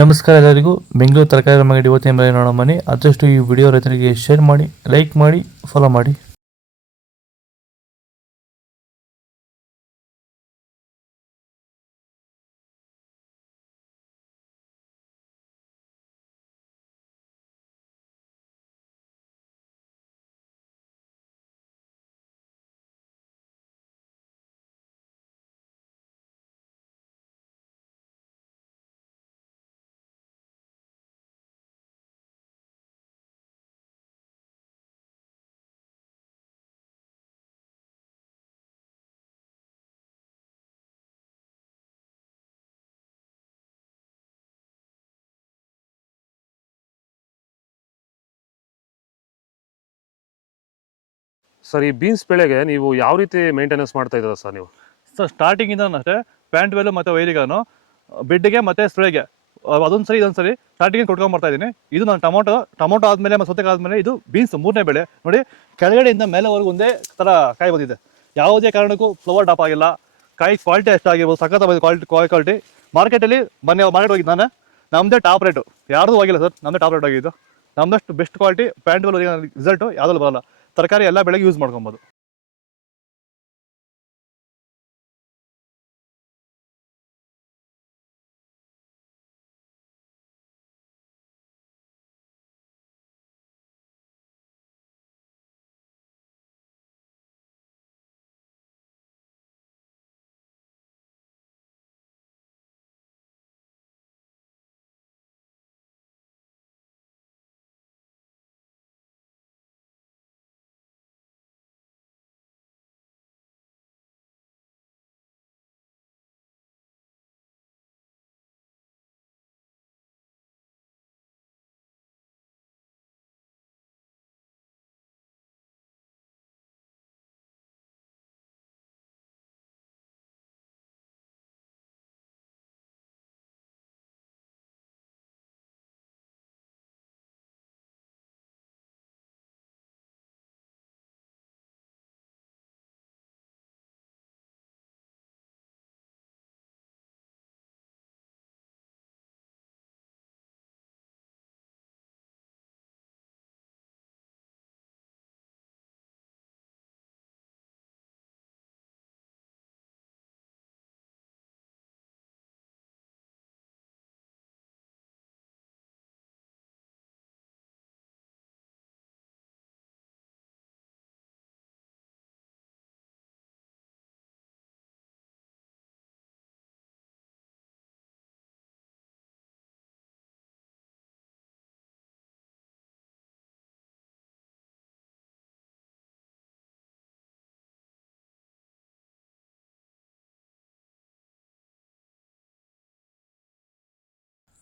ನಮಸ್ಕಾರ ಎಲ್ಲರಿಗೂ. ಬೆಂಗಳೂರು ತರಕಾರಿ ಮಾರ್ಕೆಟ್ ಇವತ್ತಿನ ಬೆಲೆ ನೋಡೋ ಬನ್ನಿ. ಆದಷ್ಟು ಈ ವಿಡಿಯೋ ರೈತರಿಗೆ ಶೇರ್ ಮಾಡಿ, ಲೈಕ್ ಮಾಡಿ, ಫಾಲೋ ಮಾಡಿ. ಸರ್, ಈ ಬೀನ್ಸ್ ಬೆಳೆಗೆ ನೀವು ಯಾವ ರೀತಿ ಮೇಂಟೆನೆನ್ಸ್ ಮಾಡ್ತಾ ಇದ್ದೀರಾ ಸರ್ ನೀವು? ಸರ್ ಸ್ಟಾರ್ಟಿಂಗಿಂದ ಅಷ್ಟೇ ಪ್ಯಾಂಟ್ ವೆಲ್ಲು ಮತ್ತು ವೈರಿಗಾನು ಬೆಡ್ಗೆ ಮತ್ತು ಸ್ಪ್ರೇಗೆ ಅದೊಂದು ಸರಿ ಇದೊಂದು ಸರಿ ಸ್ಟಾರ್ಟಿಂಗ್ ಕೊಟ್ಕೊಂಡ್ಬರ್ತಾ ಇದ್ದೀನಿ. ಇದು ನಾನು ಟೊಮೊಟೊ ಆದಮೇಲೆ ಮತ್ತು ಸೌತೆಕಾಯಿ ಆದಮೇಲೆ ಇದು ಬೀನ್ಸ್ ಮೂರನೇ ಬೆಳೆ. ನೋಡಿ, ಕೆಳಗಡೆಯಿಂದ ಮೇಲೆವರೆಗೂ ಒಂದೇ ಥರ ಕಾಯಿ ಬಂದಿದೆ. ಯಾವುದೇ ಕಾರಣಕ್ಕೂ ಫ್ಲವರ್ ಟಾಪ್ ಆಗಿಲ್ಲ. ಕಾಯಿ ಕ್ವಾಲಿಟಿ ಎಷ್ಟಾಗಿರ್ಬೋದು, ಸಖತ್ ಕ್ವಾಲಿಟಿ. ಮಾರ್ಕೆಟಲ್ಲಿ ಮಾರ್ಕೆಟ್ ಹೋಗಿದ್ದು ನಾನು, ನಮ್ಮದೇ ಟಾಪ್ ರೇಟು, ಯಾರ್ದು ಹೋಗಿಲ್ಲ ಸರ್, ನಮ್ಮದೇ ಟಾಪ್ ರೇಟ್ ಆಗಿದ್ದು. ನಮ್ಮದಷ್ಟು best quality plant well result ಯಾವುದಲ್ಲೂ ಬರೋಲ್ಲ. ತರಕಾರಿ ಎಲ್ಲ ಬೆಳೆಗೆ ಯೂಸ್ ಮಾಡ್ಕೊಬೋದು.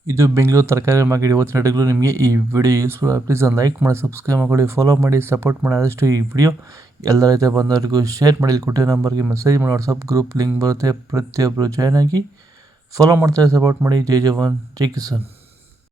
ಇದು ಬೆಂಗಳೂರು ತರಕಾರಿ ಮಾರ್ಕೆಟ್ ಇವತ್ತಿನ ರೇಟ್ಗಳು. ನಿಮಗೆ ಈ ವಿಡಿಯೋ ಯೂಸ್ಫುಲ್ ಪ್ಲೀಸ್ ಒಂದು ಲೈಕ್ ಮಾಡಿ, ಸಬ್ಸ್ಕ್ರೈಬ್ ಮಾಡಿ, ಫಾಲೋ ಮಾಡಿ, ಸಪೋರ್ಟ್ ಮಾಡಿ. ಆದಷ್ಟು ಈ ವಿಡಿಯೋ ಎಲ್ಲ ರೈತ ಬಂದವರಿಗೂ ಶೇರ್ ಮಾಡಿ. ಕೊಟ್ಟೆ ನಂಬರ್ಗೆ ಮೆಸೇಜ್ ಮಾಡಿ, ವಾಟ್ಸಪ್ ಗ್ರೂಪ್ ಲಿಂಕ್ ಬರುತ್ತೆ, ಪ್ರತಿಯೊಬ್ಬರು ಜಾಯ್ನ್ ಆಗಿ ಫಾಲೋ ಮಾಡ್ತಾರೆ, ಸಪೋರ್ಟ್ ಮಾಡಿ. ಜೈ ಜವಾನ್, ಜೈ ಕಿಸಾನ್.